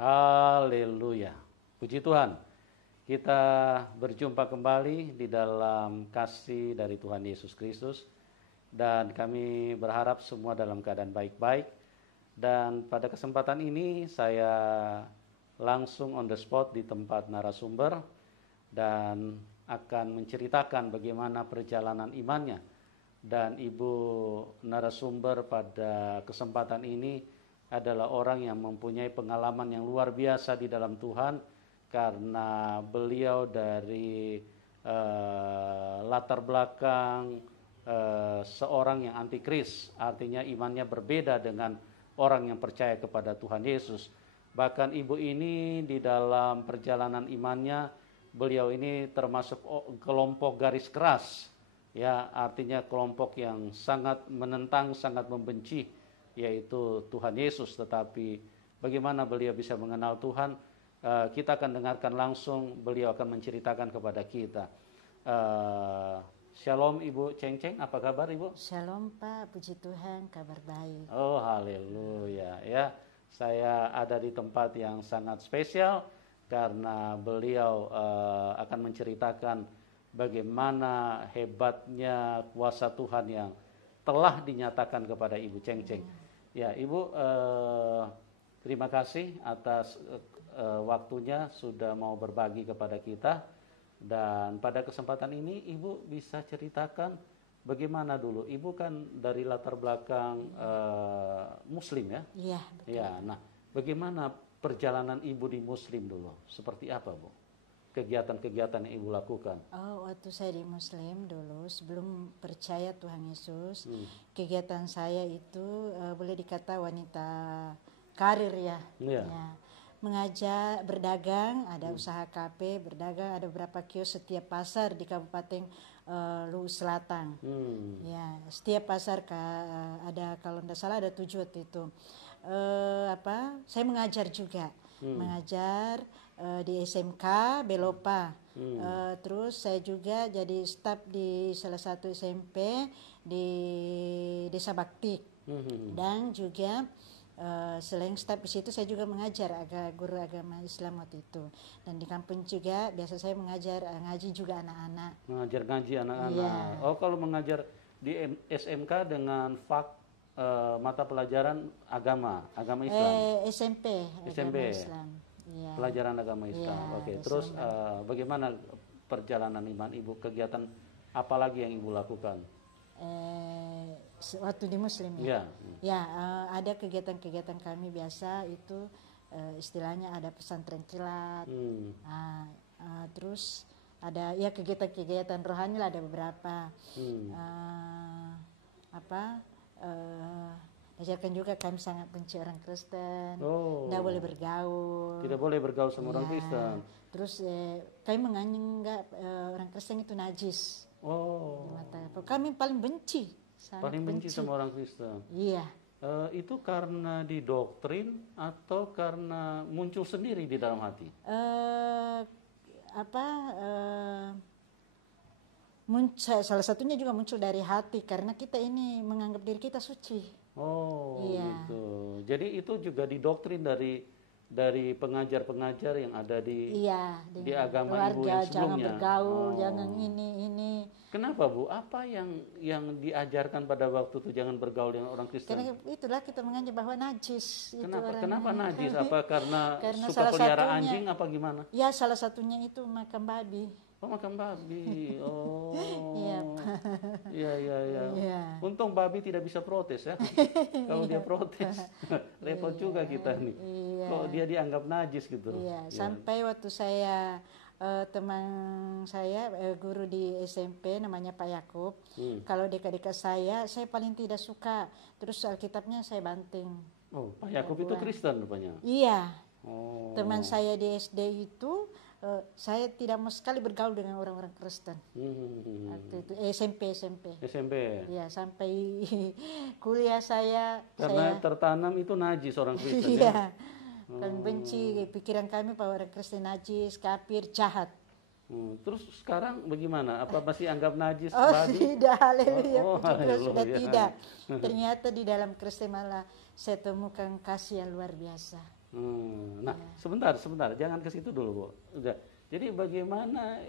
Haleluya. Puji Tuhan. Kita berjumpa kembali di dalam kasih dari Tuhan Yesus Kristus. Dan kami berharap semua dalam keadaan baik-baik. Dan pada kesempatan ini saya langsung on the spot di tempat narasumber. Dan akan menceritakan bagaimana perjalanan imannya. Dan ibu narasumber pada kesempatan ini adalah orang yang mempunyai pengalaman yang luar biasa di dalam Tuhan, karena beliau dari latar belakang seorang yang antikris, artinya imannya berbeda dengan orang yang percaya kepada Tuhan Yesus. Bahkan ibu ini di dalam perjalanan imannya, beliau ini termasuk kelompok garis keras, ya, artinya kelompok yang sangat menentang, sangat membenci, yaitu Tuhan Yesus. Tetapi bagaimana beliau bisa mengenal Tuhan, kita akan dengarkan langsung, beliau akan menceritakan kepada kita. Shalom Ibu Ceng-Ceng, apa kabar Ibu? Shalom Pak, puji Tuhan, kabar baik. Oh haleluya, ya. Saya ada di tempat yang sangat spesial karena beliau akan menceritakan bagaimana hebatnya kuasa Tuhan yang telah dinyatakan kepada Ibu Ceng-Ceng. Ya, Ibu, terima kasih atas waktunya sudah mau berbagi kepada kita. Dan pada kesempatan ini Ibu bisa ceritakan bagaimana dulu. Ibu kan dari latar belakang Muslim, ya? Iya, betul. Ya, nah, bagaimana perjalanan Ibu di Muslim dulu? Seperti apa, Bu? Kegiatan-kegiatan yang Ibu lakukan? Oh, waktu saya di Muslim dulu, sebelum percaya Tuhan Yesus, kegiatan saya itu boleh dikata wanita karir, ya. Iya. Ya. Mengajar, berdagang, ada usaha kafe, berdagang, ada beberapa kios setiap pasar di Kabupaten Luwu Selatan. Ya, setiap pasar ada, kalau tidak salah ada 7 waktu itu. Saya mengajar juga, mengajar di SMK Belopa. Terus saya juga jadi staf di salah satu SMP di Desa Bakti. Dan juga selain staf di situ saya juga mengajar guru agama Islam waktu itu. Dan di kampung juga biasa saya mengajar ngaji juga anak-anak. Mengajar ngaji anak-anak. Iya. Oh, kalau mengajar di SMK dengan mata pelajaran agama Islam. SMP. SMP. Agama Islam. Iya. Pelajaran agama Islam. Iya, Oke. Terus bagaimana perjalanan iman Ibu? Kegiatan apa lagi yang Ibu lakukan? Waktu di Muslim, ya? Ya, ada kegiatan-kegiatan kami biasa itu istilahnya ada pesantren kilat. Terus ada ya kegiatan-kegiatan rohani lah, ada beberapa. Ajarkan juga kami sangat benci orang Kristen, tidak boleh bergaul. Tidak boleh bergaul sama orang Kristen. Terus kami menganggap orang Kristen itu najis. Oh. Kami paling benci. Paling benci sama orang Kristen. Iya. Itu karena didoktrin atau karena muncul sendiri di dalam hati? Salah satunya juga muncul dari hati, karena kita ini menganggap diri kita suci. Oh, iya. Gitu. Jadi itu juga didoktrin dari pengajar-pengajar yang ada di agama keluarga, Ibu yang sebelumnya. Jangan bergaul, jangan ini. Kenapa, Bu? Apa yang diajarkan pada waktu itu, jangan bergaul dengan orang Kristen? Karena itulah kita menganggap bahwa najis. Kenapa najis? Apa karena suka salah pelihara satunya, anjing apa gimana? Ya, salah satunya itu makan babi. Oh, makan babi. Oh. Iya. Iya. Untung babi tidak bisa protes, ya. Kalau dia protes, repot juga kita nih. Iya. Kok dia dianggap najis gitu. Iya. Sampai waktu saya teman saya guru di SMP namanya Pak Yakub. Kalau dekat-dekat saya paling tidak suka. Terus Alkitabnya saya banting. Oh, Pak Yakub itu Kristen rupanya. Iya. Oh. Teman saya di SD itu saya tidak mau sekali bergaul dengan orang-orang Kristen. Waktu itu SMP. Ya, sampai kuliah karena tertanam itu najis orang Kristen. Iya. Kami benci pikiran kami bahwa orang Kristen najis, kafir, jahat. Terus sekarang bagaimana? Apa masih anggap najis? Oh babi? Tidak, haleluya. Sudah haleluya. tidak. Ternyata di dalam Kristen malah saya temukan kasih yang luar biasa. Nah, sebentar, jangan ke situ dulu, Bu. Udah. Jadi bagaimana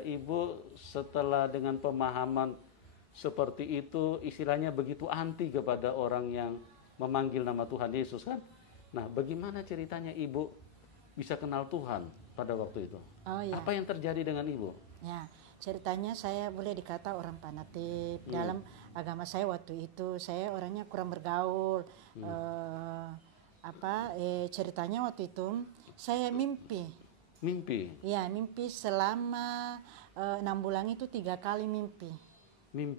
Ibu setelah dengan pemahaman seperti itu, istilahnya begitu anti kepada orang yang memanggil nama Tuhan Yesus kan? Nah, bagaimana ceritanya Ibu bisa kenal Tuhan pada waktu itu? Oh ya. Apa yang terjadi dengan Ibu? Ya, ceritanya saya boleh dikata orang fanatik. Dalam agama saya waktu itu, saya orangnya kurang bergaul. Ceritanya waktu itu saya mimpi. Ya, mimpi selama 6 bulan itu 3 kali mimpi.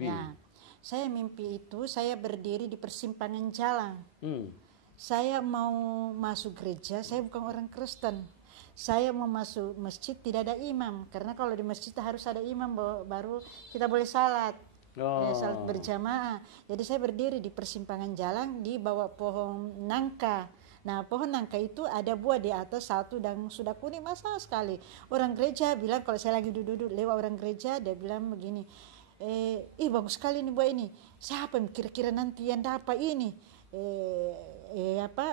Ya, saya mimpi itu saya berdiri di persimpangan jalan. Saya mau masuk gereja, saya bukan orang Kristen. Saya mau masuk masjid, tidak ada imam. Karena kalau di masjid harus ada imam baru kita boleh salat. Salat berjamaah. Jadi saya berdiri di persimpangan jalan di bawah pohon nangka. Nah, pohon nangka itu ada buah di atas satu dan sudah kuning masalah sekali. Orang gereja bilang, kalau saya lagi duduk lewat orang gereja, dia bilang begini, bagus sekali nih buah ini. Siapa yang kira-kira nanti yang dapat ini?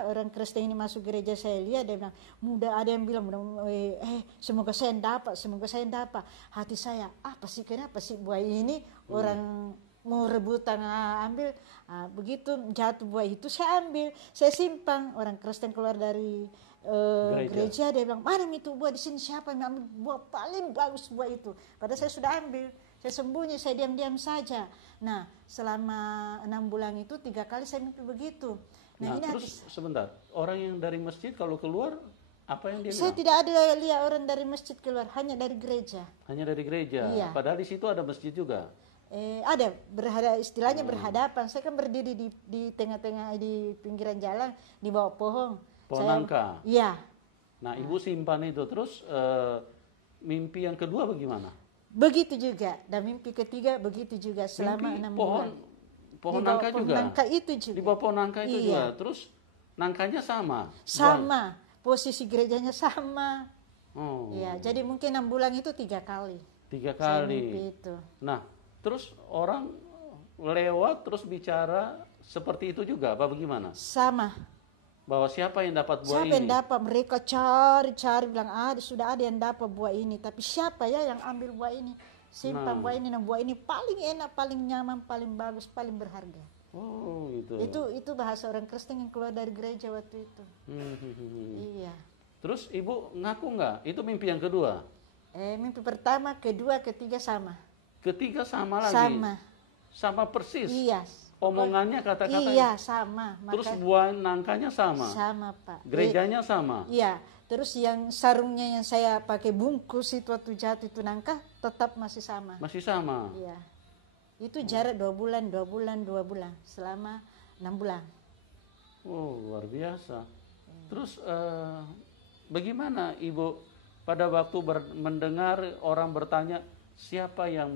Orang Kristen ini masuk gereja, saya lihat dia bilang, ada yang bilang semoga saya dapat. Hati saya, kenapa sih buah ini orang mau rebutan ambil. Begitu jatuh buah itu saya ambil, saya simpan. Orang Kristen keluar dari gereja, dia bilang, mana itu buah di sini, siapa yang ambil buah paling bagus buah itu? Padahal saya sudah ambil. Saya sembunyi, saya diam-diam saja. Nah, selama 6 bulan itu 3 kali saya mimpi begitu. Nah, ini terus sebentar, orang yang dari masjid kalau keluar, apa yang dia bilang? Saya tidak ada lihat orang dari masjid keluar, hanya dari gereja. Hanya dari gereja? Iya. Padahal di situ ada masjid juga? Ada, istilahnya berhadapan. Saya kan berdiri di tengah-tengah, di pinggiran jalan, di bawah pohon. Pohon nangka? Iya. Nah, Ibu simpan itu, terus mimpi yang kedua bagaimana? Begitu juga, dan mimpi ketiga begitu juga selama 6 bulan. Pohon nangka juga? Pohon nangka itu juga. Di bawah pohon nangka itu juga? Terus nangkanya sama? Sama, posisi gerejanya sama. Ya, jadi mungkin 6 bulan itu 3 kali. 3 kali? Mimpi itu. Nah, terus orang lewat terus bicara seperti itu juga, apa bagaimana? Sama. Bahwa siapa yang dapat buah ini? Siapa yang dapat? Mereka cari bilang sudah ada yang dapat buah ini, tapi siapa ya yang ambil buah ini? Simpan buah ini, dan buah ini paling enak, paling nyaman, paling bagus, paling berharga. Oh, gitu. Itu bahasa orang Kristen yang keluar dari gereja waktu itu. Iya. Terus Ibu ngaku nggak? Itu mimpi yang kedua? Mimpi pertama, kedua, ketiga sama. Ketiga sama lagi? Sama persis? Iya. Omongannya, kata-katanya? Iya, sama. Terus buah nangkanya sama? Sama, Pak. Gerejanya sama? Iya. Terus yang sarungnya yang saya pakai bungkus itu waktu jatuh itu nangka tetap masih sama. Masih sama? Iya. Itu jarak 2 bulan, selama 6 bulan. Oh, luar biasa. Terus bagaimana Ibu pada waktu mendengar orang bertanya, siapa yang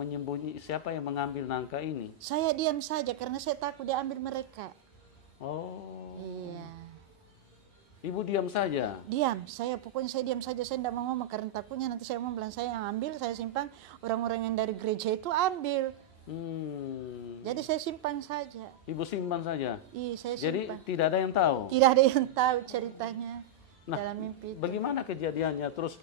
mengambil nangka ini? Saya diam saja karena saya takut diambil mereka. Oh. Iya. Ibu diam saja? Pokoknya saya diam saja, saya tidak mau ngomong karena takutnya nanti saya mau bilang saya yang ambil, saya simpan, orang-orang yang dari gereja itu ambil. Jadi saya simpan saja. Ibu simpan saja? Iya, saya simpan. Jadi tidak ada yang tahu? Tidak ada yang tahu ceritanya dalam mimpi itu. Bagaimana kejadiannya terus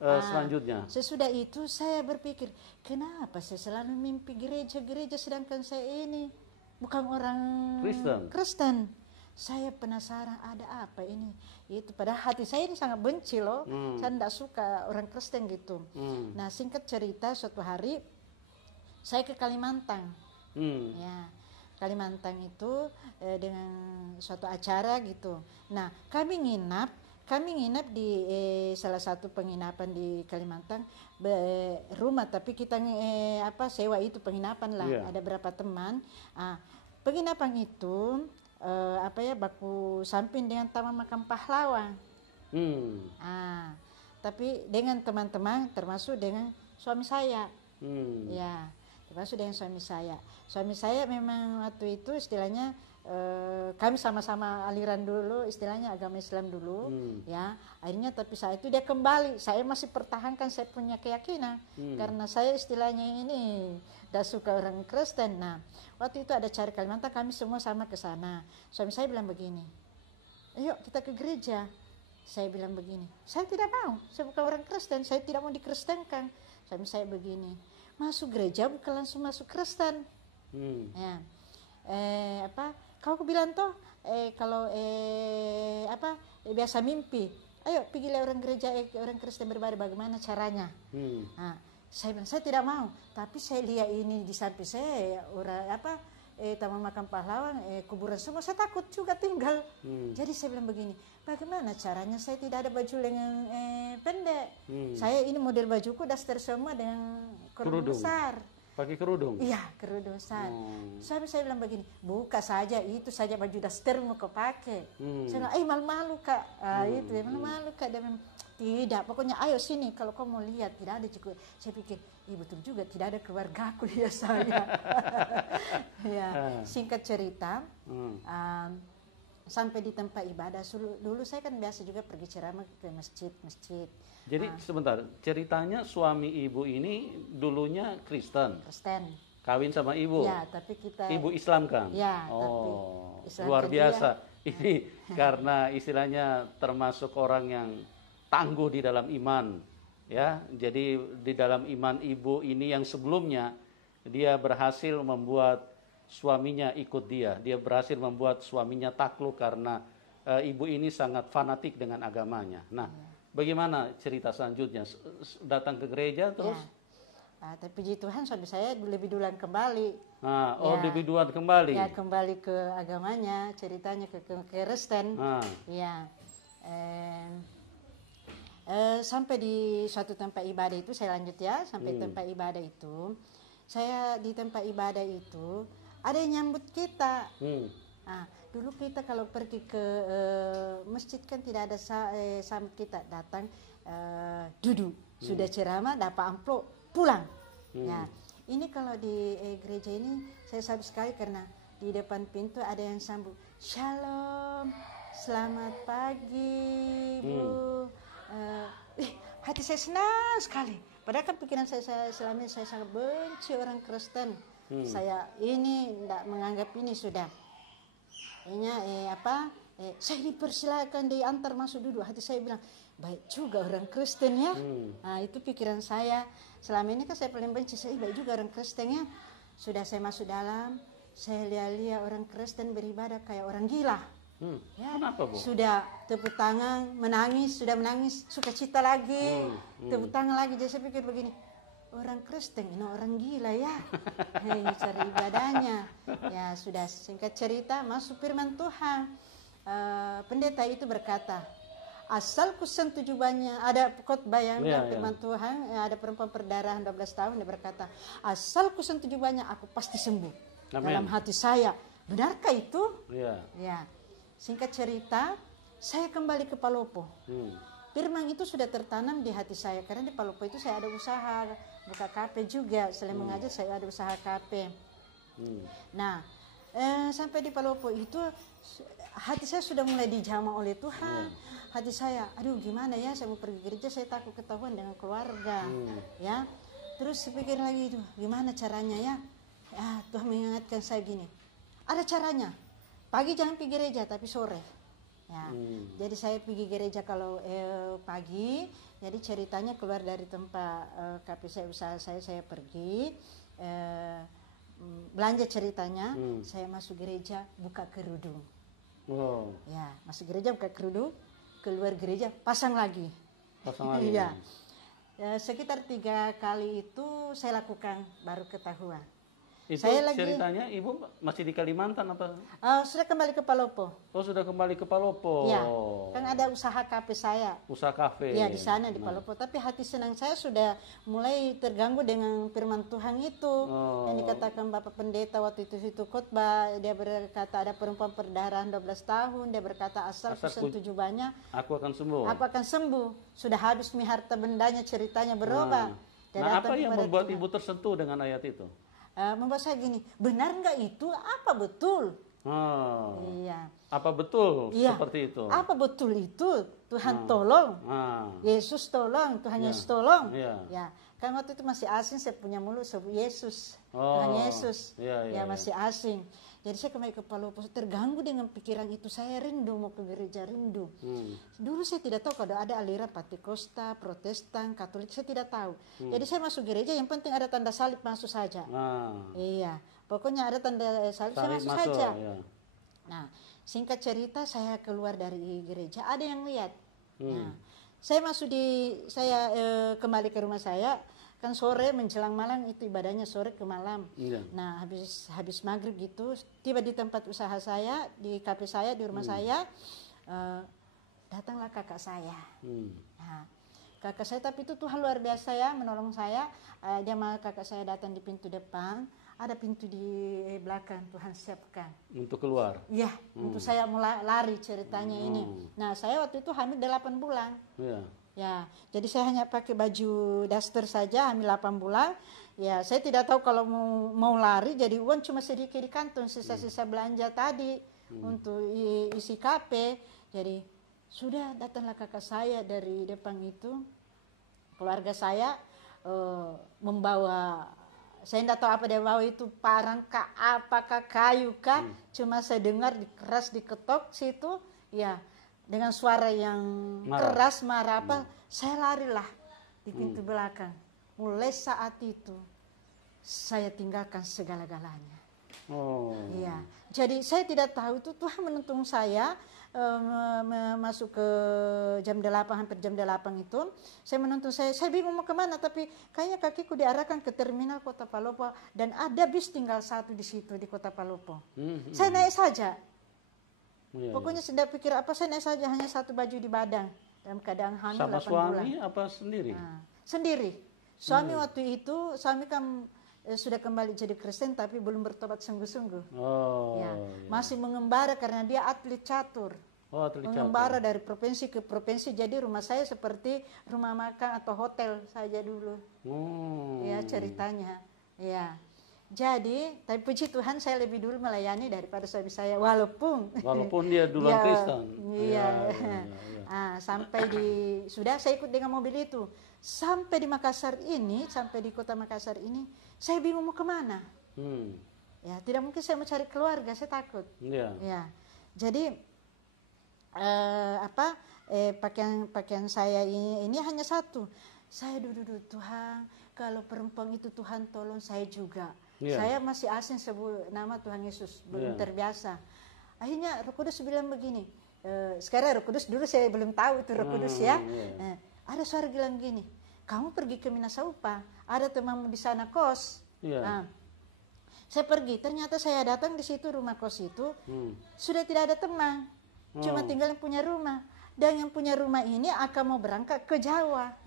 selanjutnya? Sesudah itu saya berpikir, kenapa saya selalu mimpi gereja sedangkan saya ini bukan orang Kristen. Saya penasaran ada apa ini. Itu padahal hati saya ini sangat benci loh. Saya tidak suka orang Kristen gitu. Nah, singkat cerita, suatu hari saya ke Kalimantan. Ya, Kalimantan itu dengan suatu acara gitu. Nah, kami nginap di salah satu penginapan di Kalimantan, rumah, tapi kita sewa itu penginapan lah. Yeah. Ada berapa teman. Penginapan itu baku samping dengan Taman Makam Pahlawan. Tapi dengan teman-teman, termasuk dengan suami saya. Ya, termasuk dengan suami saya. Suami saya memang waktu itu istilahnya kami sama-sama aliran dulu, istilahnya agama Islam dulu. Ya, akhirnya tapi saat itu dia kembali. Saya masih pertahankan saya punya keyakinan karena saya istilahnya ini tidak suka orang Kristen. Nah, waktu itu ada acara Kalimantan, kami semua sama ke sana. Suami saya bilang begini, ayo kita ke gereja. Saya bilang begini, saya tidak mau, saya bukan orang Kristen, saya tidak mau dikristenkan. Saya begini, masuk gereja bukan langsung masuk Kristen. Ya. Kau bilang toh kalau biasa mimpi, ayo pergilah orang gereja orang Kristen beribadah, bagaimana caranya? Nah, saya bilang saya tidak mau, tapi saya lihat ini di samping saya orang Taman Makam Pahlawan, kuburan semua, saya takut juga tinggal. Jadi saya bilang begini, bagaimana caranya? Saya tidak ada baju lengan pendek. Saya ini model bajuku daster semua dengan kerudung besar. Pakai kerudung? Iya, kerudung besar. Saya bilang begini, buka saja, itu saja baju daster mau kau pakai. Saya bilang, malu-malu kak, itu ya malu-malu kak. Dia bilang, tidak, pokoknya ayo sini kalau kau mau lihat, tidak ada cukup. Saya pikir, betul juga, tidak ada keluarga aku lihat saya. Ya, singkat cerita, sampai di tempat ibadah, dulu saya kan biasa juga pergi ceramah ke masjid. Jadi sebentar, ceritanya suami ibu ini dulunya Kristen. Kawin sama ibu. Ya, tapi kita ibu Islam kan? Ya, tapi Islam luar biasa. Ini karena istilahnya termasuk orang yang tangguh di dalam iman, ya. Jadi di dalam iman ibu ini yang sebelumnya dia berhasil membuat suaminya ikut dia. Dia berhasil membuat suaminya takluk karena ibu ini sangat fanatik dengan agamanya. Nah, bagaimana cerita selanjutnya? Datang ke gereja terus? Ya. Tapi puji Tuhan suami saya lebih duluan kembali. Lebih duluan kembali? Ya, kembali ke agamanya, ceritanya ke Kristen. Ya. Sampai di suatu tempat ibadah itu, saya lanjut ya, sampai tempat ibadah itu, saya di tempat ibadah itu ada yang nyambut kita. Dulu kita kalau pergi ke masjid kan tidak ada sambut kita, datang duduk, sudah ceramah dapat amplop pulang. Ya, ini kalau di gereja ini saya sambut sekali karena di depan pintu ada yang sambut, Shalom, selamat pagi Bu. Hati saya senang sekali. Padahal kan pikiran saya selama ini saya sangat benci orang Kristen. Saya ini tidak menganggap ini sudah. Saya dipersilakan diantar masuk duduk. Hati saya bilang, baik juga orang Kristen ya. Nah, itu pikiran saya. Selama ini kan saya paling benci, saya baik juga orang Kristen ya. Sudah saya masuk dalam, saya lihat orang Kristen beribadah kayak orang gila. Ya, kenapa Bu? Sudah tepuk tangan, menangis, sukacita lagi, tepuk tangan lagi. Jadi saya pikir begini, orang Kristen ini orang gila ya, cara ibadahnya. Ya sudah, singkat cerita masuk firman Tuhan. Pendeta itu berkata, asal kusen tujuannya, ada khotbah yang firman Tuhan, ada perempuan perdarahan 12 tahun, dia berkata, asal kusen tujuannya aku pasti sembuh. Amen. Dalam hati saya, benarkah itu? Ya. Singkat cerita, saya kembali ke Palopo. Firman itu sudah tertanam di hati saya, karena di Palopo itu saya ada usaha buka kafe juga. Selain mengajar, saya ada usaha kafe. Nah, sampai di Palopo itu hati saya sudah mulai dijamah oleh Tuhan. Hati saya, aduh gimana ya, saya mau pergi gereja, saya takut ketahuan dengan keluarga. Ya, terus saya pikir lagi, gimana caranya ya? Tuhan mengingatkan saya gini, ada caranya. Pagi jangan pergi gereja, tapi sore. Ya, jadi saya pergi gereja kalau pagi. Jadi ceritanya keluar dari tempat kafe saya, usaha saya pergi belanja ceritanya. Saya masuk gereja buka kerudung. Ya, masuk gereja buka kerudung, keluar gereja pasang lagi. Ya, sekitar 3 kali itu saya lakukan baru ketahuan. Itu ceritanya ibu masih di Kalimantan apa? Sudah kembali ke Palopo. Oh, sudah kembali ke Palopo. Ya, kan ada usaha kafe saya. Usaha kafe. Ya, di sana di Palopo. Tapi hati senang saya sudah mulai terganggu dengan firman Tuhan itu. Yang dikatakan Bapak Pendeta waktu itu khotbah, dia berkata ada perempuan perdarahan 12 tahun, dia berkata asal kusentuh banyak, aku akan sembuh. Aku akan sembuh. Sudah habis harta bendanya, ceritanya berubah. Nah, apa yang membuat Tuhan. Ibu tersentuh dengan ayat itu? Membuat saya gini, benar nggak itu? Apa betul? Iya. Apa betul seperti itu? Apa betul itu? Tuhan tolong, Yesus tolong, Tuhan Yesus tolong. Ya, kan waktu itu masih asing, saya punya mulut sebut Yesus, Tuhan Yesus. Ya masih asing. Jadi saya kembali ke Palopo, terganggu dengan pikiran itu. Saya rindu mau ke gereja, rindu. Dulu saya tidak tahu kalau ada aliran Pentakosta, Protestan, Katolik, saya tidak tahu. Jadi saya masuk gereja, yang penting ada tanda salib masuk saja. Iya, pokoknya ada tanda salib saya masuk saja. Ya. Nah, singkat cerita saya keluar dari gereja, ada yang lihat. Nah, saya kembali ke rumah saya. Kan sore menjelang malam itu ibadahnya sore ke malam. Nah habis maghrib gitu tiba di tempat usaha saya, di kafe saya, di rumah saya, datanglah kakak saya. Nah, kakak saya tapi itu Tuhan luar biasa ya menolong saya. Dia kakak saya datang di pintu depan, ada pintu di belakang Tuhan siapkan. Untuk keluar? Iya, untuk saya mulai lari ceritanya ini. Nah saya waktu itu hamil 8 bulan. Ya, jadi saya hanya pakai baju daster saja, hamil 8 bulan. Ya, saya tidak tahu kalau mau lari, jadi uang cuma sedikit di kantong, sisa-sisa belanja tadi untuk isi KP. Jadi sudah datanglah kakak saya dari depan itu, keluarga saya membawa, saya tidak tahu apa dia bawa itu, parang kah, apakah kayu kah, cuma saya dengar keras diketok situ, ya. Dengan suara yang keras marah apa, saya larilah di pintu belakang. Mulai saat itu saya tinggalkan segala-galanya. Iya. Jadi saya tidak tahu itu Tuhan menuntun saya masuk ke jam 8, hampir jam 8 itu. Saya menuntun saya bingung mau kemana, tapi kayaknya kakiku diarahkan ke terminal Kota Palopo dan ada bis tinggal satu di situ di Kota Palopo. Saya naik saja. Pokoknya saya pikir apa, saya naik saja, hanya satu baju di badan dalam keadaan hamil 8 bulan. Sama suami apa sendiri? Sendiri. Suami waktu itu, suami kan sudah kembali jadi Kristen tapi belum bertobat sungguh-sungguh. Masih mengembara karena dia atlet catur. Mengembara dari provinsi ke provinsi, jadi rumah saya seperti rumah makan atau hotel saja dulu. Ya ceritanya. Ya. Jadi, tapi puji Tuhan saya lebih dulu melayani daripada suami saya, walaupun dia duluan Kristen. Iya. Sampai sudah saya ikut dengan mobil itu. Sampai di Makassar ini, sampai di kota Makassar ini, saya bingung mau kemana. Ya, tidak mungkin saya mencari keluarga, saya takut. Ya. Jadi pakaian saya ini hanya satu. Saya duduk Tuhan, kalau perempuan itu Tuhan tolong saya juga. Saya masih asing sebut nama Tuhan Yesus, belum terbiasa. Akhirnya Roh Kudus bilang begini, sekarang Roh Kudus, dulu saya belum tahu itu Roh Kudus ya. Ada suara bilang gini, kamu pergi ke Minasaupa, ada temanmu di sana kos. Saya pergi, ternyata saya datang di situ rumah kos itu, sudah tidak ada teman, cuma tinggal yang punya rumah. Dan yang punya rumah ini akan mau berangkat ke Jawa.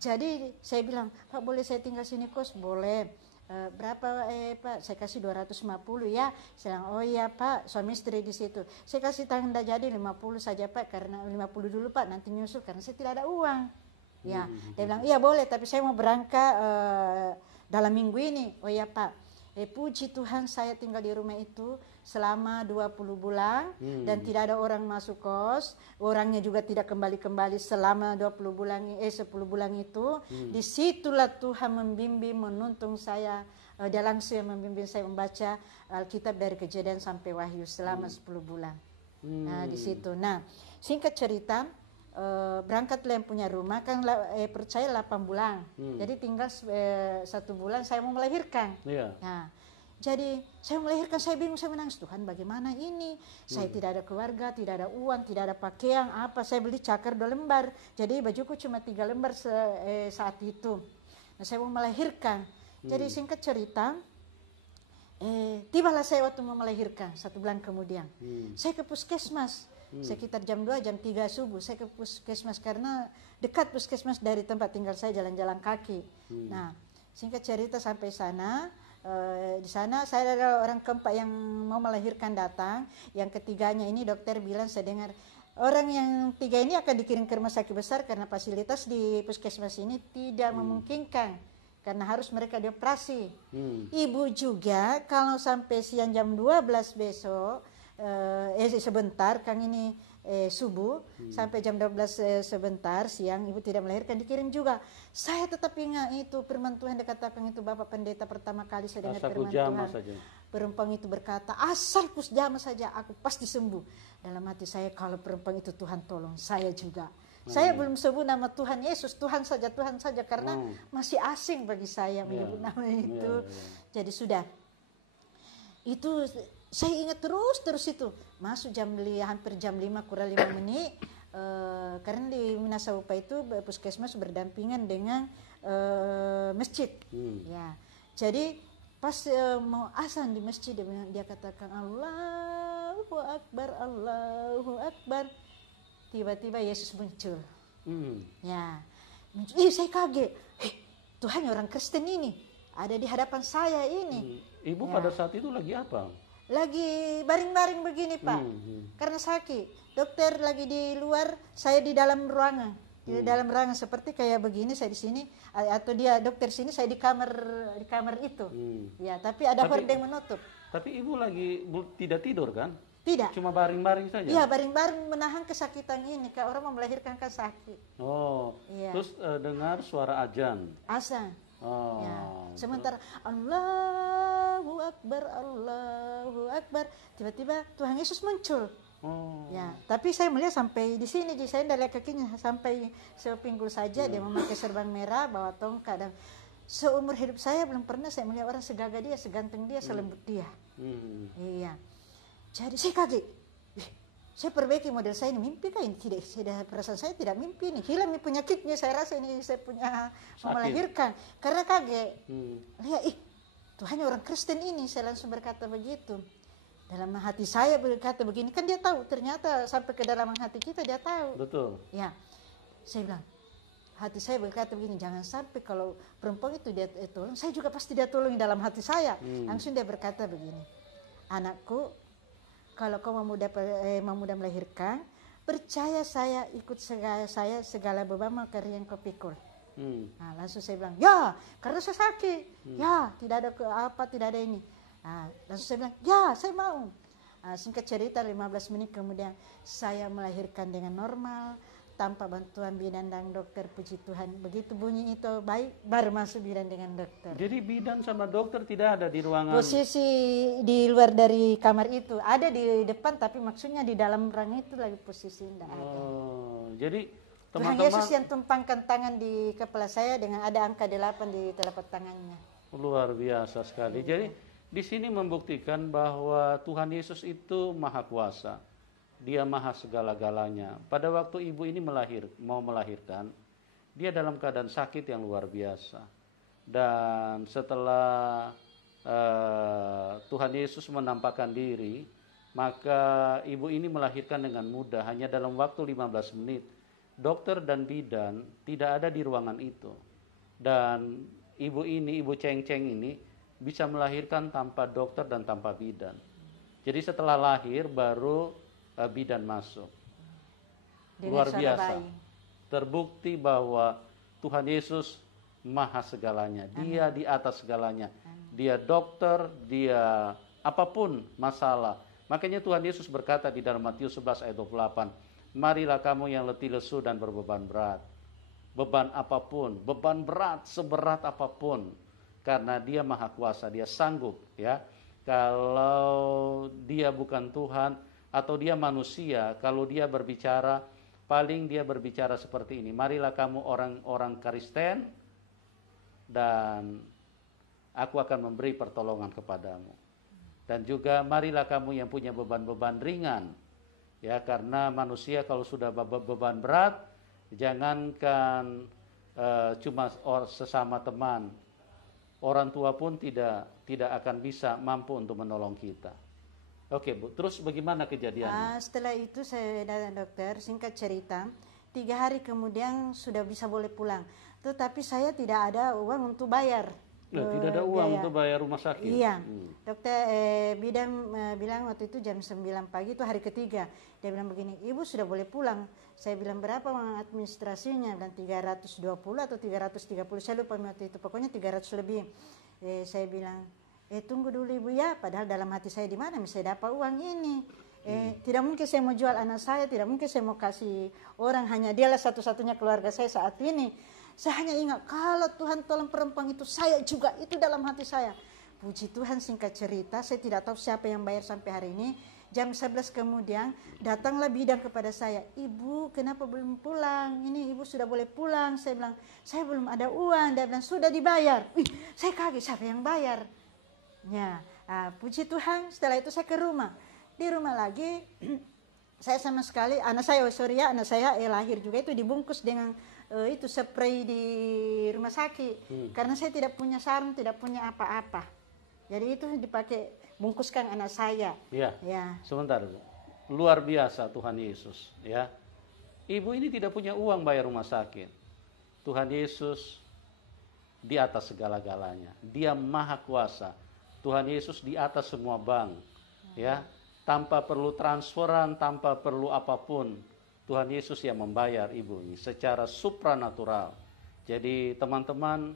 Jadi saya bilang, Pak boleh saya tinggal sini kos? Boleh. Berapa Pak? Saya kasih 250 ya. Saya bilang, oh iya Pak, suami istri di situ. Saya kasih tanda jadi 50 saja Pak, karena 50 dulu Pak, nanti nyusul karena saya tidak ada uang. Ya, dia bilang iya boleh, tapi saya mau berangkat dalam minggu ini. Oh iya Pak. Puji Tuhan saya tinggal di rumah itu selama 20 bulan dan tidak ada orang masuk kos, orangnya juga tidak kembali-kembali selama 10 bulan itu. Disitulah Tuhan membimbing, menuntun saya, dia langsung membimbing saya membaca Alkitab dari Kejadian sampai Wahyu selama 10 bulan. Nah di situ. Nah singkat cerita, berangkatlah yang punya rumah kan percaya 8 bulan. Jadi tinggal 1 bulan saya mau melahirkan. Nah, jadi saya melahirkan, saya bingung, saya menangis, Tuhan bagaimana ini? Saya tidak ada keluarga, tidak ada uang, tidak ada pakaian, apa? Saya beli cakar 2 lembar. Jadi bajuku cuma 3 lembar saat itu. Nah, saya mau melahirkan. Jadi singkat cerita, tibalah saya waktu mau melahirkan 1 bulan kemudian. Saya ke puskesmas. Sekitar jam 2, jam 3 subuh saya ke puskesmas karena dekat puskesmas dari tempat tinggal saya, jalan-jalan kaki. Nah, singkat cerita sampai sana, di sana saya ada orang keempat yang mau melahirkan datang. Yang ketiganya ini dokter bilang, saya dengar orang yang 3 ini akan dikirim ke rumah sakit besar karena fasilitas di puskesmas ini tidak memungkinkan karena harus mereka dioperasi. Ibu juga kalau sampai siang jam 12 besok sebentar Kang ini subuh sampai jam 12 sebentar siang ibu tidak melahirkan, dikirim juga. Saya tetap ingat itu firman Tuhan dikatakan itu Bapak Pendeta pertama kali saya dengar firman Tuhan. Saja. Perempuan itu berkata, asal jamah saja aku pasti sembuh. Dalam hati saya, kalau perempuan itu Tuhan tolong saya juga. Saya belum sebut nama Tuhan Yesus, Tuhan saja karena masih asing bagi saya menyebut nama itu. Jadi sudah. Itu saya ingat terus itu. Masuk hampir jam 5 kurang 5 menit. Karena di Minasaupa itu puskesmas berdampingan dengan masjid. Ya. Jadi pas mau azan di masjid dia katakan Allahu Akbar, Allahu Akbar. Tiba-tiba Yesus muncul. Ya, muncul. Saya kaget. Tuhan orang Kristen ini ada di hadapan saya ini. Ibu pada saat itu lagi apa? Lagi baring-baring begini Pak. Karena sakit. Dokter lagi di luar, saya di dalam ruangan. Di dalam ruangan seperti kayak begini, saya di sini atau dia dokter sini, saya di kamar itu. Ya, tapi ada hordeng menutup. Tapi ibu lagi tidak tidur kan? Tidak. Cuma baring-baring saja? Iya, baring-baring menahan kesakitan ini. Kayak orang mau melahirkan kan sakit. Oh, iya. Terus dengar suara azan? Azan. Oh. Ya. Sementara Allahu Akbar, Allahu Akbar. Tiba-tiba Tuhan Yesus muncul. Oh. Ya, tapi saya melihat sampai di sini, saya tidak lihat kakinya sampai sepinggul saja. Dia memakai serban merah, bawa tongkat. Dan seumur hidup saya belum pernah saya melihat orang segagah dia, seganteng dia, selembut dia. Iya. Jadi saya kaget. Saya perbaiki model saya ini, mimpi kah ini? Tidak, perasaan saya tidak mimpi ini. Hilang penyakitnya, saya rasa ini saya punya melahirkan. Karena kaget. Lihat, Tuhan orang Kristen ini, saya langsung berkata begitu. Dalam hati saya berkata begini, kan dia tahu, ternyata sampai ke dalam hati kita dia tahu. Betul. Ya, saya bilang, hati saya berkata begini, jangan sampai kalau perempuan itu dia tolong, saya juga pasti dia tolong dalam hati saya. Langsung dia berkata begini, anakku, kalau kau mau mudah melahirkan, percaya saya ikut segala beban maka yang kau pikul. Nah, langsung saya bilang, ya, karena saya sakit, ya, tidak ada tidak ada ini. Nah, langsung saya bilang, ya, saya mau. Singkat cerita 15 menit kemudian saya melahirkan dengan normal, tanpa bantuan bidan dan dokter, puji Tuhan. Begitu bunyi itu baik, baru masuk bidan dengan dokter. Jadi bidan sama dokter tidak ada di ruangan? Posisi di luar dari kamar itu. Ada di depan, tapi maksudnya di dalam ruangan itu lagi posisi tidak ada. Jadi Tuhan Yesus yang tumpangkan tangan di kepala saya dengan ada angka 8 di telapak tangannya. Luar biasa sekali. Jadi di sini membuktikan bahwa Tuhan Yesus itu maha kuasa. Dia maha segala-galanya. Pada waktu ibu ini mau melahirkan, dia dalam keadaan sakit yang luar biasa. Dan setelah Tuhan Yesus menampakkan diri, maka ibu ini melahirkan dengan mudah, hanya dalam waktu 15 menit. Dokter dan bidan tidak ada di ruangan itu. Dan ibu Ceng-Ceng ini bisa melahirkan tanpa dokter dan tanpa bidan. Jadi setelah lahir baru bidan masuk. Luar biasa. Terbukti bahwa Tuhan Yesus maha segalanya. Dia di atas segalanya. Dia dokter, dia apapun masalah. Makanya Tuhan Yesus berkata di dalam Matius 11 ayat 28, marilah kamu yang letih lesu dan berbeban berat. Beban apapun, beban berat, seberat apapun. Karena dia maha kuasa, dia sanggup. Ya. Kalau dia bukan Tuhan, atau dia manusia, kalau dia berbicara, paling dia berbicara seperti ini. Marilah kamu orang-orang Kristen, dan aku akan memberi pertolongan kepadamu. Dan juga marilah kamu yang punya beban-beban ringan. Ya, karena manusia kalau sudah beban berat, jangankan cuma sesama teman, orang tua pun tidak akan bisa mampu untuk menolong kita. Oke Bu, terus bagaimana kejadiannya? Setelah itu saya datang dokter, singkat cerita, 3 hari kemudian sudah bisa boleh pulang. Tetapi saya tidak ada uang untuk bayar. Tidak ada uang untuk bayar rumah sakit? Iya, dokter bidan bilang waktu itu jam 9 pagi itu hari ketiga. Dia bilang begini, ibu sudah boleh pulang. Saya bilang berapa uang administrasinya? Dan 320 atau 330, saya lupa waktu itu, pokoknya 300 lebih. Saya bilang, tunggu dulu ibu ya, padahal dalam hati saya di mana bisa dapat uang ini. Tidak mungkin saya mau jual anak saya, tidak mungkin saya mau kasih orang, hanya dialah satu-satunya keluarga saya saat ini. Saya hanya ingat kalau Tuhan tolong perempuan itu, saya juga, itu dalam hati saya. Puji Tuhan, singkat cerita, saya tidak tahu siapa yang bayar sampai hari ini. Jam 11 kemudian datanglah bidan kepada saya, "Ibu, kenapa belum pulang? Ini ibu sudah boleh pulang." Saya bilang, "Saya belum ada uang." Dia bilang, "Sudah dibayar." Saya kaget, siapa yang bayar? Ya, puji Tuhan, setelah itu saya ke rumah. Di rumah lagi, saya sama sekali, anak saya lahir juga itu dibungkus dengan itu spray di rumah sakit. Karena saya tidak punya sarung, tidak punya apa-apa. Jadi itu dipakai bungkuskan anak saya. Ya. Sebentar, luar biasa Tuhan Yesus. Ya, ibu ini tidak punya uang bayar rumah sakit. Tuhan Yesus di atas segala-galanya. Dia maha kuasa. Tuhan Yesus di atas semua bank. Ya, tanpa perlu transferan, tanpa perlu apapun. Tuhan Yesus yang membayar ibu ini secara supranatural. Jadi teman-teman,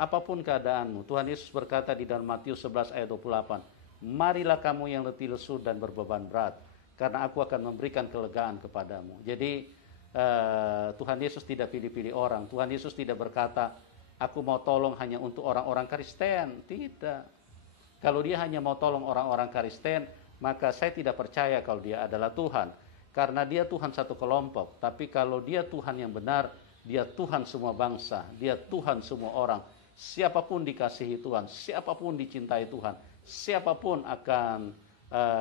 apapun keadaanmu, Tuhan Yesus berkata di dalam Matius 11 ayat 28, "Marilah kamu yang letih lesu dan berbeban berat, karena aku akan memberikan kelegaan kepadamu." Jadi Tuhan Yesus tidak pilih-pilih orang. Tuhan Yesus tidak berkata, "Aku mau tolong hanya untuk orang-orang Kristen." Tidak. Kalau dia hanya mau tolong orang-orang Kristen, maka saya tidak percaya kalau dia adalah Tuhan. Karena dia Tuhan satu kelompok. Tapi kalau dia Tuhan yang benar, dia Tuhan semua bangsa, dia Tuhan semua orang. Siapapun dikasihi Tuhan, siapapun dicintai Tuhan, siapapun akan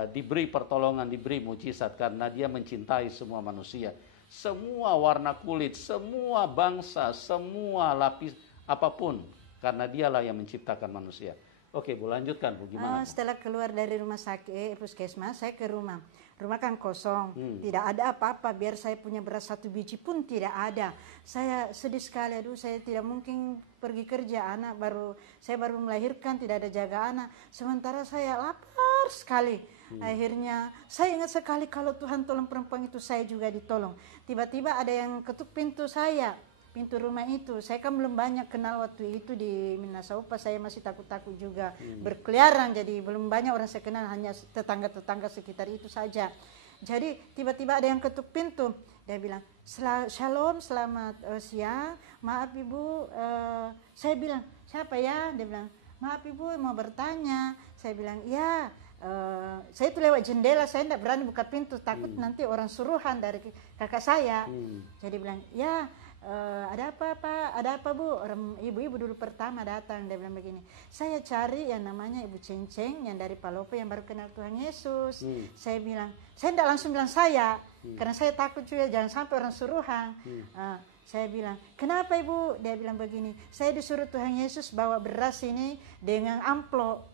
diberi pertolongan, diberi mujizat, karena dia mencintai semua manusia. Semua warna kulit, semua bangsa, semua lapis, apapun. Karena dialah yang menciptakan manusia. Oke, Bu, lanjutkan, Bu, gimana? Setelah keluar dari rumah sakit, puskesmas, saya ke rumah. Rumah kan kosong, tidak ada apa-apa, biar saya punya beras 1 biji pun tidak ada. Saya sedih sekali, aduh saya tidak mungkin pergi kerja, saya baru melahirkan, tidak ada jaga anak. Sementara saya lapar sekali. Akhirnya saya ingat sekali kalau Tuhan tolong perempuan itu, saya juga ditolong. Tiba-tiba ada yang ketuk pintu saya, pintu rumah itu. Saya kan belum banyak kenal waktu itu di Minasaupa, saya masih takut-takut juga berkeliaran, jadi belum banyak orang saya kenal, hanya tetangga-tetangga sekitar itu saja. Jadi tiba-tiba ada yang ketuk pintu, dia bilang, "Shalom, selamat siang, maaf ibu." Saya bilang, "Siapa ya?" Dia bilang, "Maaf ibu, mau bertanya." Saya bilang, "Ya." Saya itu lewat jendela, saya tidak berani buka pintu, takut nanti orang suruhan dari kakak saya. Jadi bilang, "Ya, ada apa Pak? Ada apa Bu?" Orang ibu-ibu dulu pertama datang, dia bilang begini, "Saya cari yang namanya Ibu Cenceng yang dari Palopo yang baru kenal Tuhan Yesus." Saya bilang, saya tidak langsung bilang saya, karena saya takut juga jangan sampai orang suruhan. Saya bilang, "Kenapa Ibu?" Dia bilang begini, "Saya disuruh Tuhan Yesus bawa beras ini dengan amplop."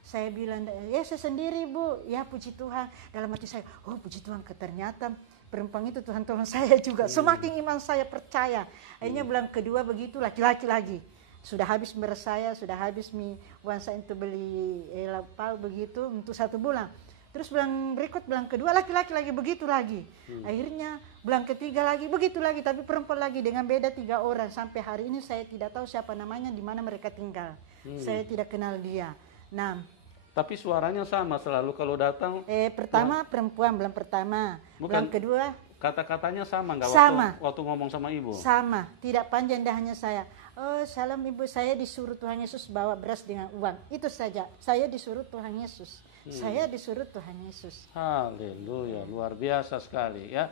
Saya bilang, "Ya saya sendiri Bu." "Ya puji Tuhan." Dalam hati saya, oh puji Tuhan, ternyata perempuan itu Tuhan tolong saya juga. Semakin iman saya percaya. Akhirnya bulan kedua begitu, laki-laki lagi. Sudah habis beras saya, sudah habis uang saya untuk beli lauk begitu untuk 1 bulan. Terus bulan kedua laki-laki lagi begitu lagi. Akhirnya bulan ketiga lagi begitu lagi, tapi perempuan lagi dengan beda 3 orang. Sampai hari ini saya tidak tahu siapa namanya, di mana mereka tinggal. Saya tidak kenal dia. Nah, tapi suaranya sama selalu kalau datang. Pertama perempuan, bulan pertama. Bulan kedua kata-katanya sama nggak? Sama. Waktu ngomong sama ibu? Sama, tidak panjang, dah hanya saya. "Oh salam ibu, saya disuruh Tuhan Yesus bawa beras dengan uang." Itu saja, saya disuruh Tuhan Yesus. Saya disuruh Tuhan Yesus. Haleluya, luar biasa sekali ya.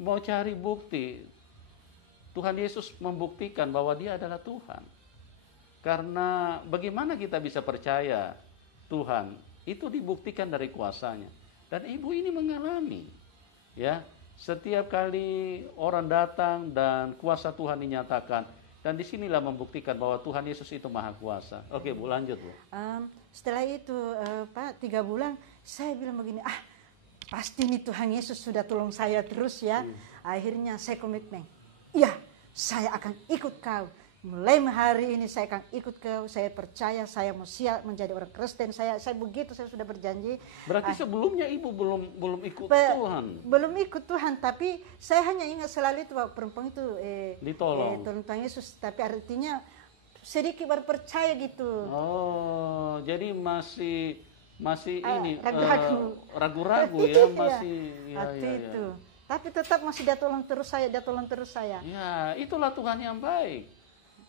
Mau cari bukti, Tuhan Yesus membuktikan bahwa dia adalah Tuhan. Karena bagaimana kita bisa percaya Tuhan? Itu dibuktikan dari kuasanya. Dan ibu ini mengalami, ya, setiap kali orang datang dan kuasa Tuhan dinyatakan, dan disinilah membuktikan bahwa Tuhan Yesus itu maha kuasa. Oke Bu, lanjut Bu. Setelah itu Pak, 3 bulan saya bilang begini, pasti nih Tuhan Yesus sudah tolong saya terus ya. Akhirnya saya komitmen, iya saya akan ikut kau. Mulai hari ini saya akan ikut kau, saya percaya, saya mau siap menjadi orang Kristen. Saya begitu, saya sudah berjanji. Berarti sebelumnya ibu belum ikut Tuhan? Belum ikut Tuhan, tapi saya hanya ingat selalu itu bahwa perempuan itu ditolong Tuhan Yesus. Tapi artinya sedikit baru percaya gitu. Oh, jadi masih masih ini ragu-ragu ya, masih waktu itu. Tapi tetap masih dia tolong terus saya. Ya, itulah Tuhan yang baik.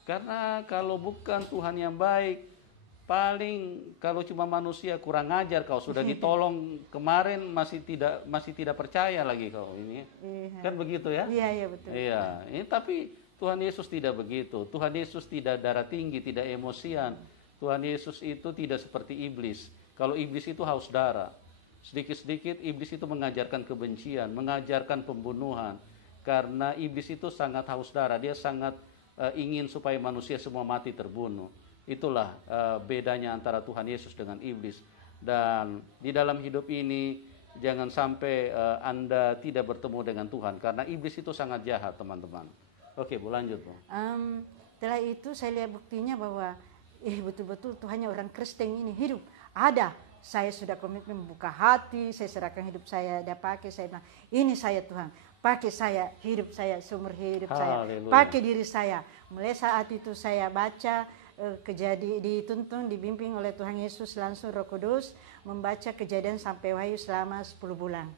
Karena kalau bukan Tuhan yang baik, paling kalau cuma manusia kurang ajar, kau sudah ditolong kemarin masih tidak percaya lagi kau ini. Kan begitu ya? Iya betul. Iya, ini tapi Tuhan Yesus tidak begitu. Tuhan Yesus tidak darah tinggi, tidak emosian. Tuhan Yesus itu tidak seperti iblis. Kalau iblis itu haus darah. Sedikit-sedikit iblis itu mengajarkan kebencian, mengajarkan pembunuhan. Karena iblis itu sangat haus darah, dia sangat ingin supaya manusia semua mati terbunuh. Itulah bedanya antara Tuhan Yesus dengan iblis. Dan di dalam hidup ini jangan sampai Anda tidak bertemu dengan Tuhan, karena iblis itu sangat jahat, teman-teman. Oke, Bu, lanjut, Bu. Setelah itu saya lihat buktinya bahwa betul-betul Tuhannya orang Kristen ini hidup. Ada. Saya sudah komitmen membuka hati, saya serahkan hidup saya, dia pakai, saya bilang, ini saya Tuhan, pakai saya, hidup saya, seumur hidup saya, pakai diri saya. Mulai saat itu saya baca, dituntun, dibimbing oleh Tuhan Yesus langsung Roh Kudus, membaca Kejadian sampai Wahyu selama 10 bulan.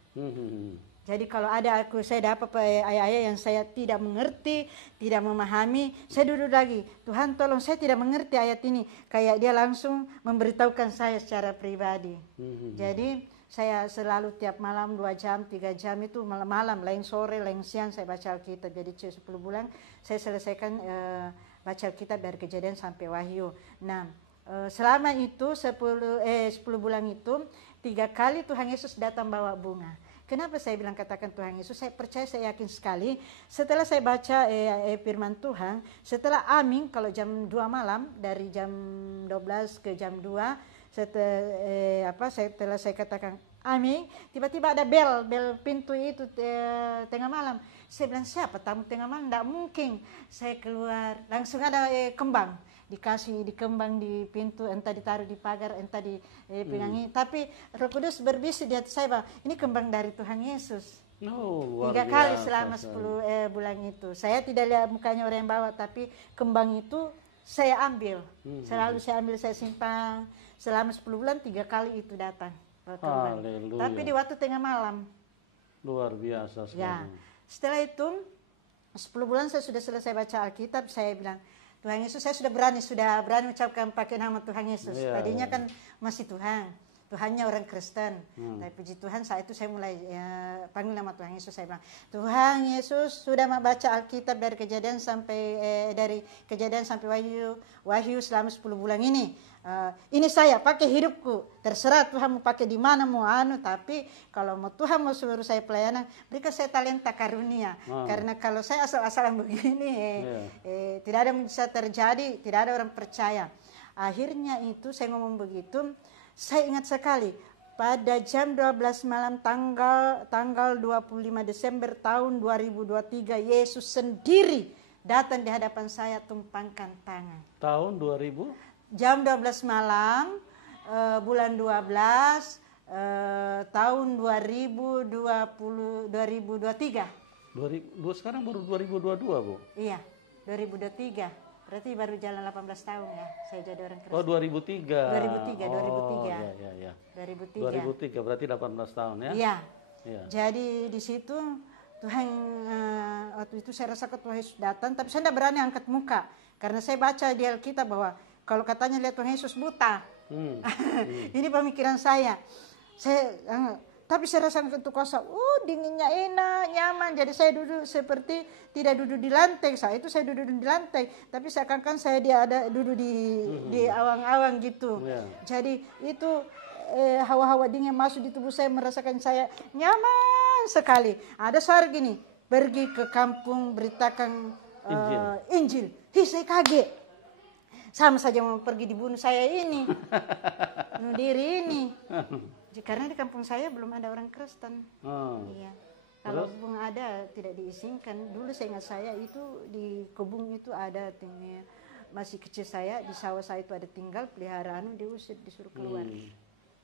Jadi kalau ada saya dapat ayat-ayat yang saya tidak mengerti, tidak memahami, saya duduk lagi. Tuhan tolong, saya tidak mengerti ayat ini. Kayak dia langsung memberitahukan saya secara pribadi. Jadi saya selalu tiap malam 2 jam, 3 jam itu malam, lain sore, lain siang saya baca Alkitab. Jadi 10 bulan saya selesaikan baca Alkitab dari Kejadian sampai Wahyu. Nah, selama itu 10 bulan itu 3 kali Tuhan Yesus datang bawa bunga. Kenapa saya bilang katakan Tuhan Yesus? Saya percaya, saya yakin sekali. Setelah saya baca firman Tuhan, setelah amin, kalau jam 2 malam, dari jam 12 ke jam 2, setelah saya katakan amin, tiba-tiba ada bel pintu itu tengah malam. Saya bilang, siapa tamu tengah malam? Tidak mungkin. Saya keluar, langsung ada kembang. Dikasih di kembang di pintu, entah ditaruh di pagar, entah di pingangi. Tapi Roh Kudus berbisik di hati saya, bahwa ini kembang dari Tuhan Yesus. 3 kali selama 10 bulan itu. Saya tidak lihat mukanya orang yang bawa, tapi kembang itu saya ambil. Selalu saya ambil, saya simpan. Selama 10 bulan 3 kali itu datang kembang. Tapi di waktu tengah malam. Luar biasa sekali. Ya. Setelah itu 10 bulan saya sudah selesai baca Alkitab, saya bilang, Tuhan Yesus, saya sudah berani ucapkan pakai nama Tuhan Yesus. Tadinya kan masih Tuhannya orang Kristen. Tapi puji Tuhan, saat itu saya mulai panggil nama Tuhan Yesus. Saya bilang, Tuhan Yesus, sudah baca Alkitab dari Kejadian sampai Wahyu selama 10 bulan ini. Ini saya pakai hidupku, terserah Tuhan mau pakai di mana mau tapi kalau Tuhan mau suruh saya pelayanan, berikan saya talenta karunia. Karena kalau saya asal-asalan begini tidak ada yang bisa terjadi, tidak ada orang percaya. Akhirnya itu saya ngomong begitu, saya ingat sekali pada jam 12 malam tanggal 25 Desember tahun 2023, Yesus sendiri datang di hadapan saya, tumpangkan tangan. Tahun 2000? Jam 12 malam, bulan 12, tahun 2023. Sekarang baru 2022, Bu? Iya, 2023. Berarti baru jalan 18 tahun ya, saya jadi orang Kristen. 2003. 2003. Iya. 2003, berarti 18 tahun ya? Iya. Jadi di situ Tuhan, waktu itu saya rasa Tuhan Yesus datang, tapi saya tidak berani angkat muka. Karena saya baca di Alkitab bahwa kalau katanya lihat Tuhan Yesus buta. Ini pemikiran saya. Tapi saya rasa itu kuasa, dinginnya enak, nyaman. Jadi saya duduk seperti tidak duduk di lantai. Saat itu saya duduk di lantai, tapi seakan-akan saya duduk di awang-awang gitu. Jadi itu hawa-hawa dingin masuk di tubuh saya, merasakan saya nyaman sekali. Ada suara gini, pergi ke kampung beritakan Injil. Saya kaget. Sama saja mau pergi dibunuh saya ini. Bunuh diri ini. Karena di kampung saya belum ada orang Kristen. Iya. Kalau pun ada tidak diizinkan. Dulu saya ingat saya itu di kebun itu ada masih kecil saya di sawah saya itu ada tinggal peliharaan, diusir disuruh keluar.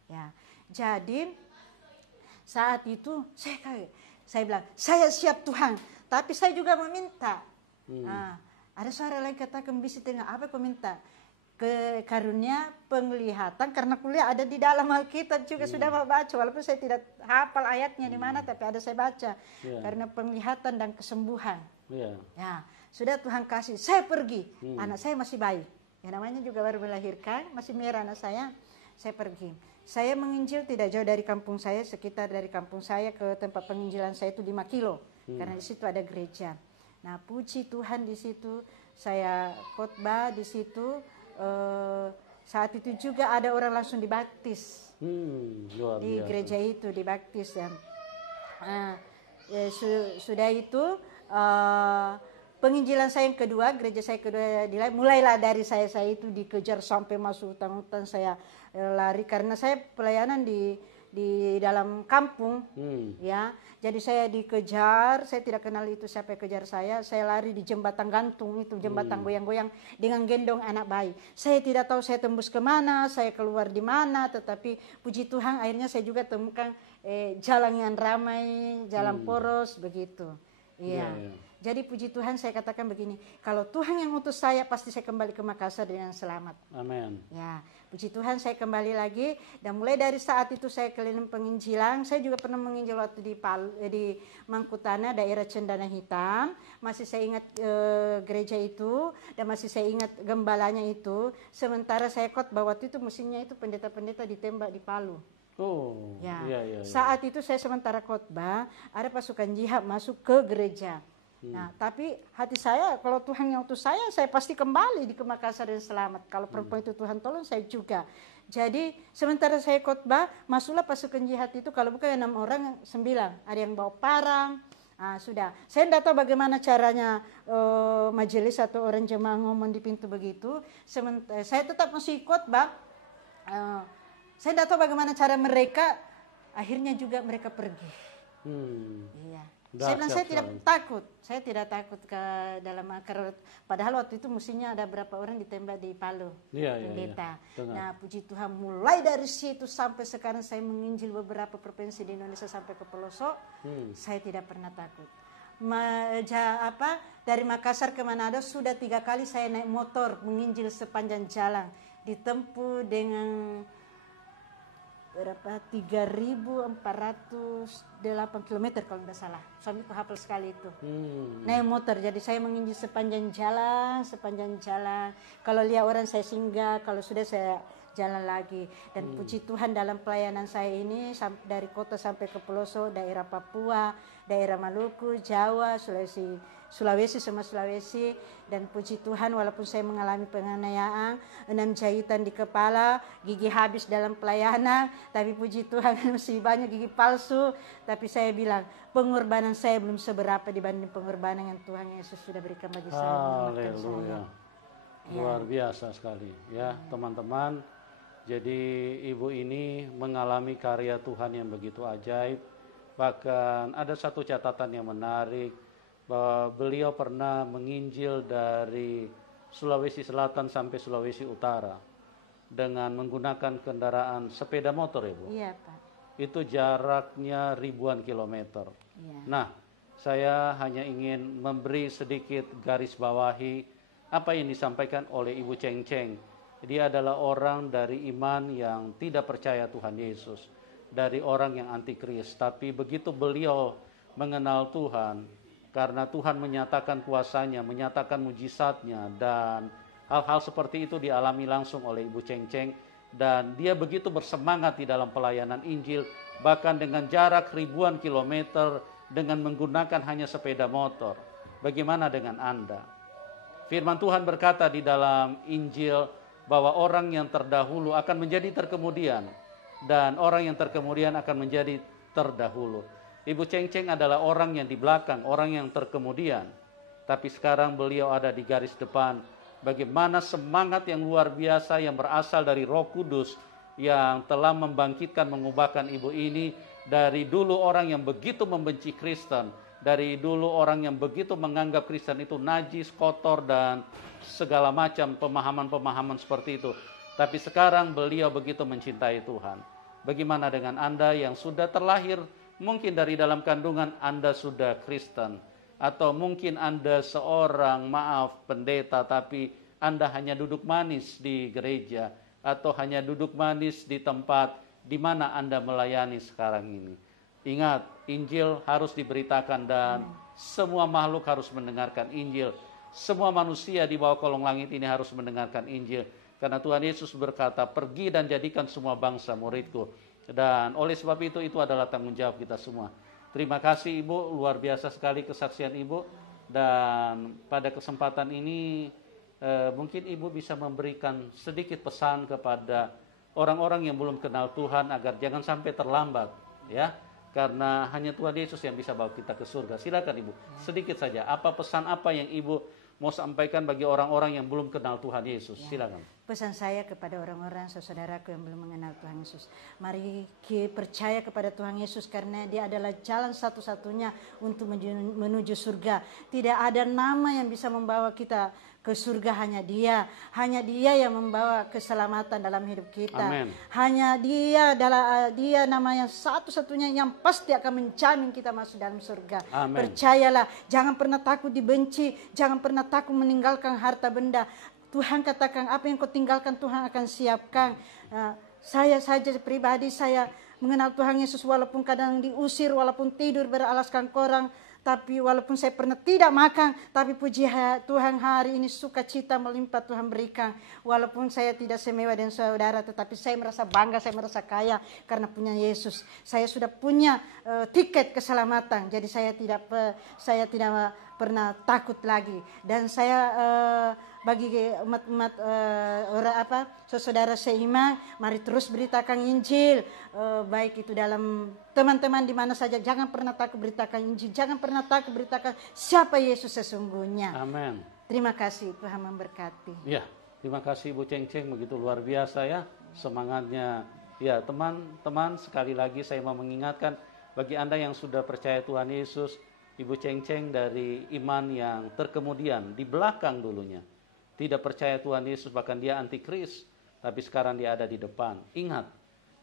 Ya. Jadi saat itu saya kaget. Saya bilang, saya siap Tuhan, tapi saya juga meminta. Ada suara lain katakan, bisi tengah, apa kau minta? karunia penglihatan, karena kuliah ada di dalam Alkitab juga sudah membaca, walaupun saya tidak hafal ayatnya di mana, tapi ada saya baca. Karena penglihatan dan kesembuhan. Ya, sudah Tuhan kasih, saya pergi, anak saya masih bayi, ya namanya juga baru melahirkan, masih merah anak saya pergi. Saya menginjil tidak jauh dari kampung saya, sekitar dari kampung saya ke tempat penginjilan saya itu 5 kilo, karena di situ ada gereja. Nah, puji Tuhan di situ saya khotbah di situ. Saat itu juga ada orang langsung dibaptis di gereja itu, dibaptis. Dan sudah itu penginjilan saya yang kedua, gereja saya kedua mulailah dari saya itu dikejar sampai masuk hutan-hutan, saya lari karena saya pelayanan di dalam kampung, ya. Jadi saya dikejar, saya tidak kenal itu siapa yang kejar saya lari di jembatan gantung itu, jembatan goyang-goyang dengan gendong anak bayi. Saya tidak tahu saya tembus kemana, saya keluar di mana, tetapi puji Tuhan akhirnya saya juga temukan jalan yang ramai, jalan poros begitu. Iya. Jadi puji Tuhan saya katakan begini, kalau Tuhan yang utus saya pasti saya kembali ke Makassar dengan selamat. Amin. Ya, puji Tuhan saya kembali lagi, dan mulai dari saat itu saya keliling penginjilan. Saya juga pernah menginjil waktu di Mangkutana, daerah Cendana Hitam. Masih saya ingat gereja itu, dan masih saya ingat gembalanya itu. Sementara saya khotbah waktu itu mesinnya itu pendeta-pendeta ditembak di Palu. Iya. Saat itu saya sementara khotbah, ada pasukan jihad masuk ke gereja. Nah, tapi hati saya, kalau Tuhan yang utus saya pasti kembali ke Makassar dan selamat. Kalau perempuan itu Tuhan tolong, saya juga. Jadi sementara saya khotbah, masuklah pasukan jihad itu, kalau bukan 6 orang, 9. Ada yang bawa parang. Sudah. Saya tidak tahu bagaimana caranya majelis atau orang jemaah ngomong di pintu begitu. Saya tetap masih khotbah. Saya tidak tahu bagaimana cara mereka, akhirnya juga mereka pergi. Iya. Saya bilang saya tidak takut ke dalam akar. Padahal waktu itu mestinya ada berapa orang ditembak di Palu, pendeta. Nah, puji Tuhan mulai dari situ sampai sekarang saya menginjil beberapa provinsi di Indonesia sampai ke pelosok. Saya tidak pernah takut. Dari Makassar ke Manado sudah 3 kali saya naik motor menginjil sepanjang jalan, ditempuh dengan berapa 3.408 km kalau tidak salah. Suamiku hafal sekali itu. Naik motor, jadi saya menginjil sepanjang jalan. Kalau lihat orang saya singgah, kalau sudah saya jalan lagi. Dan puji Tuhan dalam pelayanan saya ini dari kota sampai ke pelosok, daerah Papua, daerah Maluku, Jawa, Sulawesi, dan puji Tuhan walaupun saya mengalami penganiayaan, 6 jahitan di kepala, gigi habis dalam pelayanan, tapi puji Tuhan masih banyak gigi palsu, tapi saya bilang pengorbanan saya belum seberapa dibanding pengorbanan yang Tuhan Yesus sudah berikan bagi saya. Haleluya. Luar biasa sekali ya, teman-teman. Jadi ibu ini mengalami karya Tuhan yang begitu ajaib. Bahkan ada satu catatan yang menarik, bahwa beliau pernah menginjil dari Sulawesi Selatan sampai Sulawesi Utara dengan menggunakan kendaraan sepeda motor, ya Bu? Iya, Pak. Itu jaraknya ribuan kilometer. Iya. Nah, saya hanya ingin memberi sedikit garis bawahi apa yang disampaikan oleh Ibu Ceng Ceng. Dia adalah orang dari iman yang tidak percaya Tuhan Yesus, dari orang yang antikris. Tapi begitu beliau mengenal Tuhan, karena Tuhan menyatakan kuasanya, menyatakan mujizatnya, dan hal-hal seperti itu dialami langsung oleh Ibu Ceng Ceng. Dan dia begitu bersemangat di dalam pelayanan Injil, bahkan dengan jarak ribuan kilometer, dengan menggunakan hanya sepeda motor. Bagaimana dengan Anda? Firman Tuhan berkata di dalam Injil, bahwa orang yang terdahulu akan menjadi terkemudian, dan orang yang terkemudian akan menjadi terdahulu. Ibu Ceng Ceng adalah orang yang di belakang, orang yang terkemudian. Tapi sekarang beliau ada di garis depan. Bagaimana semangat yang luar biasa yang berasal dari Roh Kudus yang telah membangkitkan, mengubahkan ibu ini dari dulu orang yang begitu membenci Kristen, dari dulu orang yang begitu menganggap Kristen itu najis, kotor, dan segala macam pemahaman-pemahaman seperti itu. Tapi sekarang beliau begitu mencintai Tuhan. Bagaimana dengan Anda yang sudah terlahir, mungkin dari dalam kandungan Anda sudah Kristen, atau mungkin Anda seorang pendeta, tapi Anda hanya duduk manis di gereja atau hanya duduk manis di tempat di mana Anda melayani sekarang ini. Ingat, Injil harus diberitakan dan semua makhluk harus mendengarkan Injil. Semua manusia di bawah kolong langit ini harus mendengarkan Injil. Karena Tuhan Yesus berkata, pergi dan jadikan semua bangsa muridku. Dan oleh sebab itu adalah tanggung jawab kita semua. Terima kasih Ibu, luar biasa sekali kesaksian Ibu. Dan pada kesempatan ini mungkin Ibu bisa memberikan sedikit pesan kepada orang-orang yang belum kenal Tuhan agar jangan sampai terlambat, ya. Karena hanya Tuhan Yesus yang bisa bawa kita ke surga. Silakan Ibu, sedikit saja. Apa pesan apa yang Ibu mau sampaikan bagi orang-orang yang belum kenal Tuhan Yesus? Silakan. Pesan saya kepada orang-orang saudaraku yang belum mengenal Tuhan Yesus. Mari kita percaya kepada Tuhan Yesus karena Dia adalah jalan satu-satunya untuk menuju surga. Tidak ada nama yang bisa membawa kita ke surga, hanya Dia. Hanya Dia yang membawa keselamatan dalam hidup kita. Amen. Hanya Dia adalah Dia nama yang satu-satunya yang pasti akan menjamin kita masuk dalam surga. Amen. Percayalah, jangan pernah takut dibenci, jangan pernah takut meninggalkan harta benda. Tuhan katakan apa yang kau tinggalkan Tuhan akan siapkan. Saya saja pribadi saya mengenal Tuhan Yesus walaupun kadang diusir, walaupun tidur beralaskan koran. Tapi walaupun saya pernah tidak makan, tapi puji Tuhan hari ini sukacita melimpah Tuhan berikan. Walaupun saya tidak semewah dengan saudara, tetapi saya merasa bangga, saya merasa kaya karena punya Yesus. Saya sudah punya tiket keselamatan, jadi saya tidak pernah takut lagi. Dan saya bagi umat-umat saudara seiman, mari terus beritakan Injil, baik itu dalam teman-teman di mana saja. Jangan pernah takut beritakan Injil, jangan pernah takut beritakan siapa Yesus sesungguhnya. Amin. Terima kasih, Tuhan memberkati. Ya, terima kasih Ibu Ceng-Ceng, begitu luar biasa ya semangatnya. Ya, teman-teman, sekali lagi saya mau mengingatkan bagi Anda yang sudah percaya Tuhan Yesus, Ibu Ceng-Ceng dari iman yang terkemudian di belakang dulunya. Tidak percaya Tuhan Yesus, bahkan dia antikris, tapi sekarang dia ada di depan. Ingat,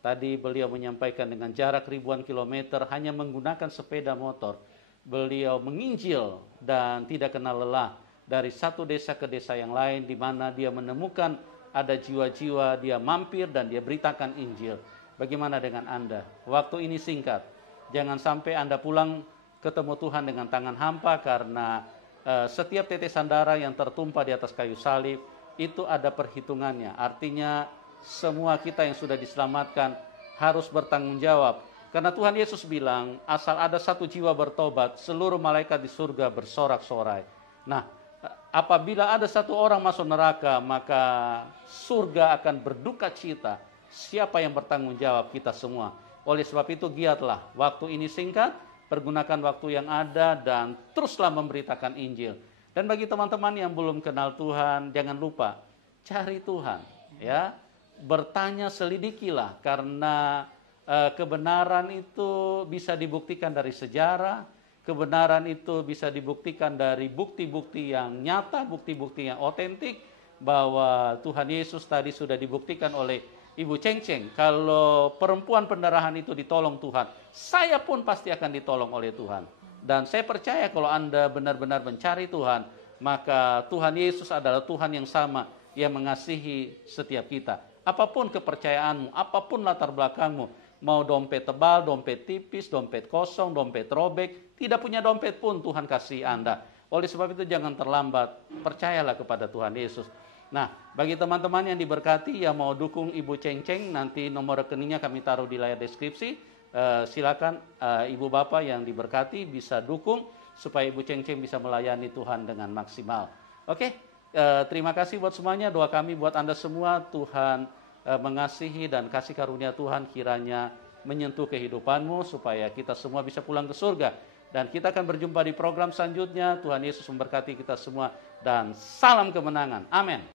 tadi beliau menyampaikan dengan jarak ribuan kilometer hanya menggunakan sepeda motor. Beliau menginjil dan tidak kenal lelah dari satu desa ke desa yang lain, di mana dia menemukan ada jiwa-jiwa, dia mampir dan dia beritakan Injil. Bagaimana dengan Anda? Waktu ini singkat. Jangan sampai Anda pulang ketemu Tuhan dengan tangan hampa, karena setiap tetesan darah yang tertumpah di atas kayu salib itu ada perhitungannya. Artinya semua kita yang sudah diselamatkan harus bertanggung jawab. Karena Tuhan Yesus bilang, asal ada satu jiwa bertobat, seluruh malaikat di surga bersorak-sorai. Nah, apabila ada satu orang masuk neraka, maka surga akan berduka cita. Siapa yang bertanggung jawab? Kita semua. Oleh sebab itu giatlah, waktu ini singkat, pergunakan waktu yang ada dan teruslah memberitakan Injil. Dan bagi teman-teman yang belum kenal Tuhan, jangan lupa cari Tuhan, ya. Bertanya, selidikilah, karena kebenaran itu bisa dibuktikan dari sejarah, kebenaran itu bisa dibuktikan dari bukti-bukti yang nyata, bukti-bukti yang otentik, bahwa Tuhan Yesus tadi sudah dibuktikan oleh Ibu Ceng-Ceng. Kalau perempuan pendarahan itu ditolong Tuhan, saya pun pasti akan ditolong oleh Tuhan. Dan saya percaya kalau Anda benar-benar mencari Tuhan, maka Tuhan Yesus adalah Tuhan yang sama yang mengasihi setiap kita. Apapun kepercayaanmu, apapun latar belakangmu, mau dompet tebal, dompet tipis, dompet kosong, dompet robek, tidak punya dompet pun Tuhan kasih Anda. Oleh sebab itu jangan terlambat, percayalah kepada Tuhan Yesus. Nah, bagi teman-teman yang diberkati yang mau dukung Ibu Ceng-Ceng, nanti nomor rekeningnya kami taruh di layar deskripsi. Silakan Ibu Bapak yang diberkati bisa dukung supaya Ibu Ceng-Ceng bisa melayani Tuhan dengan maksimal. Oke, terima kasih buat semuanya. Doa kami buat Anda semua, Tuhan mengasihi dan kasih karunia Tuhan kiranya menyentuh kehidupanmu supaya kita semua bisa pulang ke surga. Dan kita akan berjumpa di program selanjutnya. Tuhan Yesus memberkati kita semua dan salam kemenangan. Amin.